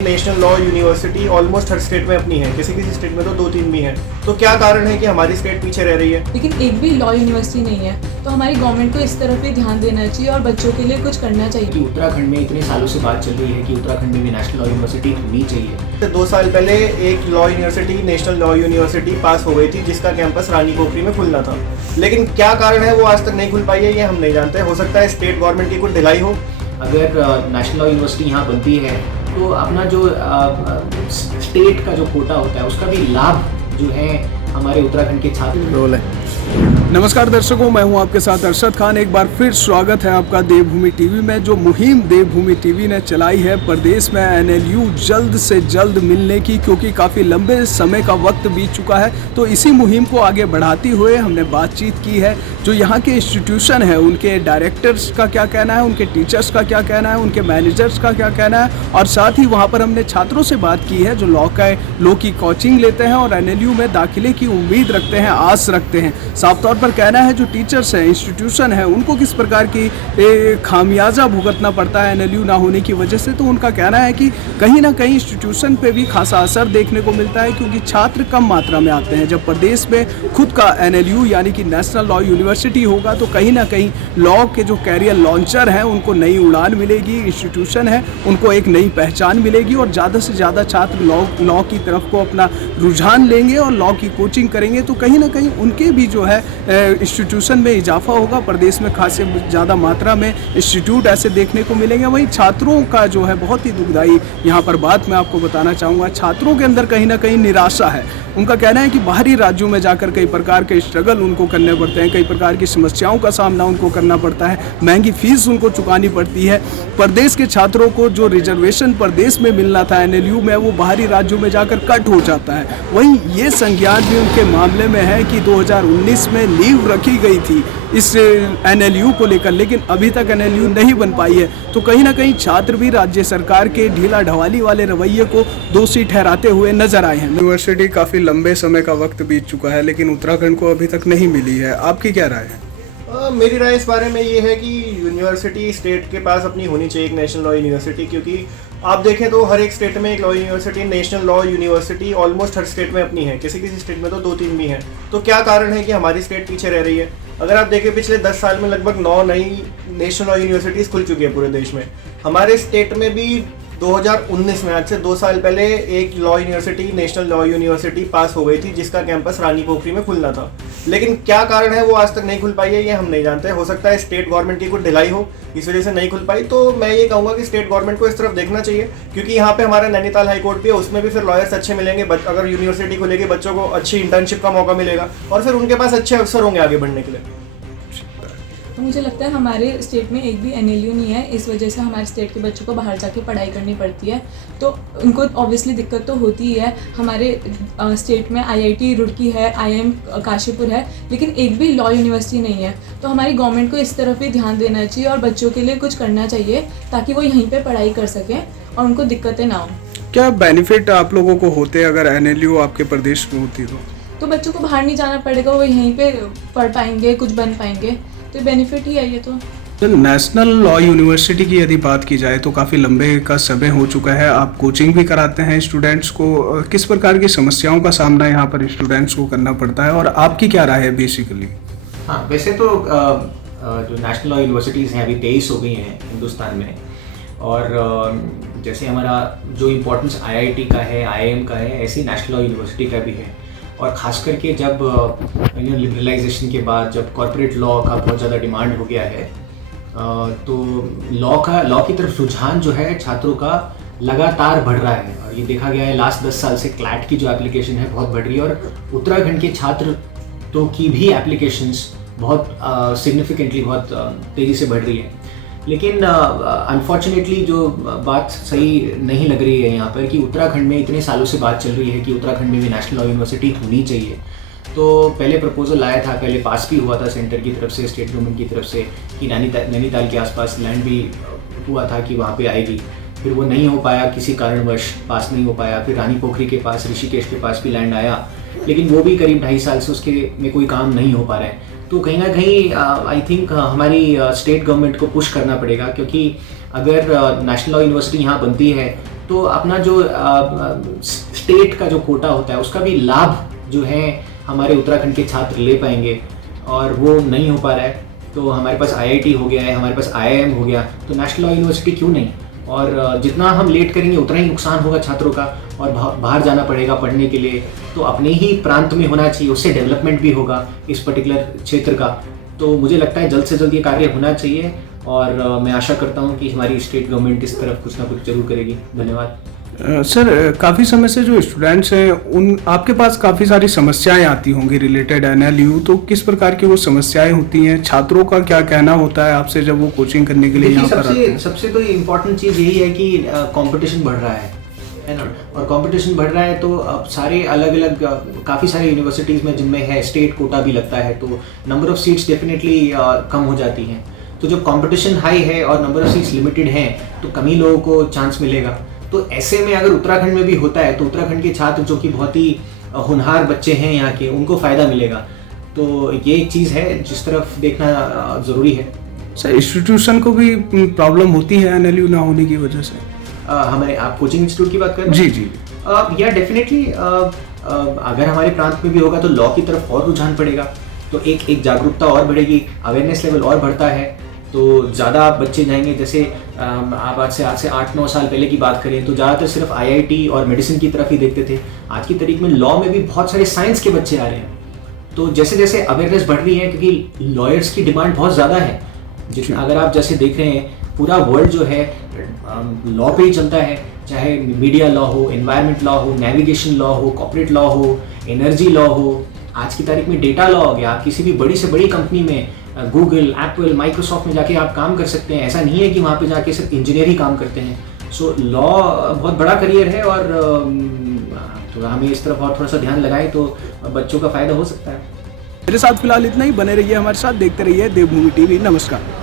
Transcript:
National law university almost हर state में अपनी है, किसी किसी स्टेट में तो 2-3 भी हैं। तो क्या कारण है कि हमारी स्टेट पीछे रह रही है? लेकिन एक भी लॉ यूनिवर्सिटी नहीं है, तो हमारी गवर्नमेंट को इस तरफ भी ध्यान देना चाहिए और बच्चों के लिए कुछ करना चाहिए। कि उत्तराखंड में इतने सालों से बात चल रही है कि उत्तराखंड में भी नेशनल लॉ यूनिवर्सिटी होनी चाहिए। 2 साल पहले एक law university national law university pass हो गई थी, जिसका कैंपस रानी पोखरी में खुलना था। लेकिन क्या कारण है वो आज तक नहीं खुल पाई है, ये हम नहीं जानते। हो सकता है स्टेट गवर्नमेंट की कुछ ढिलाई हो। अगर नेशनल लॉ यूनिवर्सिटी यहाँ बनती है तो अपना जो स्टेट का जो कोटा होता है उसका भी लाभ जो है हमारे उत्तराखंड के छात्र। नमस्कार दर्शकों, मैं हूं आपके साथ अरशद खान। एक बार फिर स्वागत है आपका देवभूमि टीवी में। जो मुहिम देवभूमि टीवी ने चलाई है प्रदेश में एनएलयू जल्द से जल्द मिलने की, क्योंकि काफ़ी लंबे समय का वक्त बीत चुका है, तो इसी मुहिम को आगे बढ़ाते हुए हमने बातचीत की है। जो यहाँ के इंस्टीट्यूशन है उनके डायरेक्टर्स का क्या कहना है, उनके टीचर्स का क्या कहना है, उनके मैनेजर्स का क्या कहना है, और साथ ही वहाँ पर हमने छात्रों से बात की है जो लॉ की कोचिंग लेते हैं और एनएलयू में दाखिले की उम्मीद रखते हैं, आस रखते हैं। साफ तौर पर कहना है जो टीचर्स हैं, इंस्टीट्यूशन है, उनको किस प्रकार की खामियाजा भुगतना पड़ता है एनएलयू ना होने की वजह से। तो उनका कहना है कि कहीं ना कहीं इंस्टीट्यूशन पे भी खासा असर देखने को मिलता है, क्योंकि छात्र कम मात्रा में आते हैं। जब प्रदेश में खुद का एनएलयू यानी कि नेशनल लॉ यूनिवर्सिटी होगा तो कहीं ना कहीं लॉ के जो कैरियर लॉन्चर हैं उनको नई उड़ान मिलेगी, इंस्टीट्यूशन है उनको एक नई पहचान मिलेगी और ज़्यादा से ज़्यादा छात्र लॉ की तरफ को अपना रुझान लेंगे और लॉ की कोचिंग करेंगे। तो कहीं ना कहीं उनके भी जो है इंस्टीट्यूशन में इजाफा होगा। प्रदेश में खासे ज़्यादा मात्रा में इंस्टीट्यूट ऐसे देखने को मिलेंगे। वहीं छात्रों का जो है बहुत ही दुखदाई यहाँ पर बात मैं आपको बताना चाहूँगा, छात्रों के अंदर कहीं ना कहीं निराशा है। उनका कहना है कि बाहरी राज्यों में जाकर कई प्रकार के स्ट्रगल उनको करने पड़ते हैं, कई प्रकार की समस्याओं का सामना उनको करना पड़ता है, महंगी फीस उनको चुकानी पड़ती है। प्रदेश के छात्रों को जो रिजर्वेशन प्रदेश में मिलना था एनएलयू में, वो बाहरी राज्यों में जाकर कट हो जाता है। वहीं ये संज्ञान भी उनके मामले में है कि 2019 में लीव रखी गई थी इस एनएलयू को लेकर, लेकिन अभी तक एनएलयू नहीं बन पाई है। तो कहीं ना कहीं छात्र भी राज्य सरकार के ढीला ढवाली वाले रवैये को दोषी ठहराते हुए नजर आए हैं। यूनिवर्सिटी काफ़ी लंबे समय का वक्त बीत चुका है, लेकिन उत्तराखंड को अभी तक नहीं मिली है। आपकी क्या राय है? मेरी राय इस बारे में ये है कि यूनिवर्सिटी स्टेट के पास अपनी होनी चाहिए, एक नेशनल लॉ यूनिवर्सिटी। क्योंकि आप देखें तो हर एक स्टेट में एक law university, national law university almost हर स्टेट में अपनी है, किसी किसी स्टेट में तो 2-3 भी हैं। तो क्या कारण है कि हमारी स्टेट पीछे रह रही है? अगर आप देखें पिछले 10 साल में लगभग 9 नई नेशनल लॉ यूनिवर्सिटीज़ खुल चुकी है पूरे देश में। हमारे स्टेट में भी 2019 में, आज से 2 साल पहले, एक law university national law university pass हो गई थी, जिसका कैंपस रानी पोखरी में खुलना था। लेकिन क्या कारण है वो आज तक नहीं खुल पाई है, ये हम नहीं जानते। हो सकता है स्टेट गवर्नमेंट की कुछ ढिलाई हो, इस वजह से नहीं खुल पाई। तो मैं ये कहूँगा कि स्टेट गवर्नमेंट को इस तरफ देखना चाहिए, क्योंकि यहाँ पे हमारा नैनीताल हाई कोर्ट भी है, उसमें भी फिर लॉयर्स अच्छे मिलेंगे। अगर यूनिवर्सिटी खुलेगी, बच्चों को अच्छी इंटर्नशिप का मौका मिलेगा और फिर उनके पास अच्छे अवसर होंगे आगे बढ़ने के लिए। तो मुझे लगता है हमारे स्टेट में एक भी एनएलयू नहीं है, इस वजह से हमारे स्टेट के बच्चों को बाहर जाके पढ़ाई करनी पड़ती है। तो उनको ऑब्वियसली दिक्कत तो होती ही है। हमारे स्टेट में आईआईटी रुड़की है, आईआईएम काशीपुर है, लेकिन एक भी लॉ यूनिवर्सिटी नहीं है। तो हमारी गवर्नमेंट को इस तरफ भी ध्यान देना चाहिए और बच्चों के लिए कुछ करना चाहिए, ताकि वो यहीं पर पढ़ाई कर सकें और उनको दिक्कतें ना हो। क्या बेनिफिट आप लोगों को होते अगर एनएलयू आपके प्रदेश में होती तो बच्चों को बाहर नहीं जाना पड़ेगा, वो यहीं पे पढ़ पाएंगे, कुछ बन पाएंगे। तो बेनिफिट ही है ये। तो नेशनल लॉ यूनिवर्सिटी की यदि बात की जाए तो काफ़ी लंबे का समय हो चुका है। आप कोचिंग भी कराते हैं स्टूडेंट्स को, किस प्रकार की समस्याओं का सामना यहाँ पर स्टूडेंट्स को करना पड़ता है और आपकी क्या राय है बेसिकली? हाँ, वैसे तो जो नेशनल लॉ यूनिवर्सिटीज़ हैं अभी 23 हो गई हैं हिंदुस्तान में। और जैसे हमारा जो इम्पोर्टेंस आईआईटी का है, आईआईएम का है, ऐसी नेशनल लॉ यूनिवर्सिटी का भी है। और ख़ास करके जब लिबरलाइजेशन के बाद जब कॉर्पोरेट लॉ का बहुत ज़्यादा डिमांड हो गया है, तो लॉ की तरफ रुझान जो है छात्रों का लगातार बढ़ रहा है। और ये देखा गया है लास्ट 10 साल से क्लैट की जो एप्लीकेशन है बहुत बढ़ रही है, और उत्तराखंड के छात्रों की भी एप्लीकेशंस बहुत सिग्निफिकेंटली बहुत तेज़ी से बढ़ रही है। लेकिन अनफॉर्चुनेटली जो बात सही नहीं लग रही है यहाँ पर कि उत्तराखंड में इतने सालों से बात चल रही है कि उत्तराखंड में भी नेशनल लॉ यूनिवर्सिटी होनी चाहिए। तो पहले प्रपोजल आया था, पहले पास भी हुआ था सेंटर की तरफ से, स्टेट गवर्नमेंट की तरफ से, कि नैनीताल के आसपास लैंड भी हुआ था कि वहाँ पे आएगी। फिर वो नहीं हो पाया, किसी कारणवश पास नहीं हो पाया। फिर रानी पोखरी के पास, ऋषिकेश के पास भी लैंड आया, लेकिन वो भी करीब 2.5 साल से उसके में कोई काम नहीं हो पा रहा है। तो कहीं ना कहीं आई थिंक हमारी स्टेट गवर्नमेंट को पुश करना पड़ेगा, क्योंकि अगर नेशनल लॉ यूनिवर्सिटी यहाँ बनती है तो अपना जो स्टेट का जो कोटा होता है उसका भी लाभ जो है हमारे उत्तराखंड के छात्र ले पाएंगे, और वो नहीं हो पा रहा है। तो हमारे पास IIT हो गया है, हमारे पास IIM हो गया, तो नेशनल लॉ यूनिवर्सिटी क्यों नहीं। और जितना हम लेट करेंगे उतना ही नुकसान होगा छात्रों का, और बाहर जाना पड़ेगा पढ़ने के लिए। तो अपने ही प्रांत में होना चाहिए, उससे डेवलपमेंट भी होगा इस पर्टिकुलर क्षेत्र का। तो मुझे लगता है जल्द से जल्द ये कार्य होना चाहिए, और मैं आशा करता हूँ कि हमारी स्टेट गवर्नमेंट इस तरफ कुछ ना कुछ जरूर करेगी। धन्यवाद। सर, काफ़ी समय से जो स्टूडेंट्स हैं उन आपके पास काफ़ी सारी समस्याएं आती होंगी रिलेटेड NLU, तो किस प्रकार की वो समस्याएं होती हैं, छात्रों का क्या कहना होता है आपसे जब वो कोचिंग करने के लिए यहाँ पर आते हैं? सबसे तो इम्पोर्टेंट चीज़ यही है कि कंपटीशन बढ़ रहा है ना, और कंपटीशन बढ़ रहा है तो अब सारे अलग अलग काफ़ी सारे यूनिवर्सिटीज़ में जिनमें है स्टेट कोटा भी लगता है, तो number of seats definitely come हो जाती हैं। तो जब कंपटीशन हाई है और नंबर ऑफ सीट्स लिमिटेड हैं तो कम ही लोगों को चांस मिलेगा। तो ऐसे में अगर उत्तराखंड में भी होता है तो उत्तराखंड के छात्र जो कि बहुत ही होनहार बच्चे हैं यहाँ के, उनको फ़ायदा मिलेगा। तो ये एक चीज़ है जिस तरफ देखना ज़रूरी है। सर, इंस्टीट्यूशन को भी प्रॉब्लम होती है NLU ना होने की वजह से? हमारे आप कोचिंग इंस्टीट्यूट की बात कर रहे हैं? जी। या डेफिनेटली अगर हमारे प्रांत में भी होगा तो लॉ की तरफ और रुझान पड़ेगा, तो एक जागरूकता और बढ़ेगी, अवेयरनेस लेवल और बढ़ता है, तो ज़्यादा बच्चे जाएंगे। जैसे आप आज से 8-9 साल पहले की बात करें तो ज़्यादातर सिर्फ IIT और मेडिसिन की तरफ ही देखते थे। आज की तारीख में लॉ में भी बहुत सारे साइंस के बच्चे आ रहे हैं। तो जैसे जैसे अवेयरनेस बढ़ रही है, क्योंकि लॉयर्स की डिमांड बहुत ज़्यादा है, जितना अगर आप जैसे देख रहे हैं पूरा वर्ल्ड जो है लॉ पे ही चलता है, चाहे मीडिया लॉ हो, एनवायरनमेंट लॉ हो, नेविगेशन लॉ हो, कॉर्पोरेट लॉ हो, एनर्जी लॉ हो, आज की तारीख में डेटा लॉ हो गया। आप किसी भी बड़ी से बड़ी कंपनी में गूगल, एप्पल, माइक्रोसॉफ्ट में जाके आप काम कर सकते हैं। ऐसा नहीं है कि वहाँ पे जाके सिर्फ इंजीनियर ही काम करते हैं। सो लॉ बहुत बड़ा करियर है, और थोड़ा हमें इस तरफ और थोड़ा सा ध्यान लगाएं तो बच्चों का फ़ायदा हो सकता है। मेरे साथ फिलहाल इतना ही। बने रहिए हमारे साथ, देखते रहिए देवभूमि TV। नमस्कार।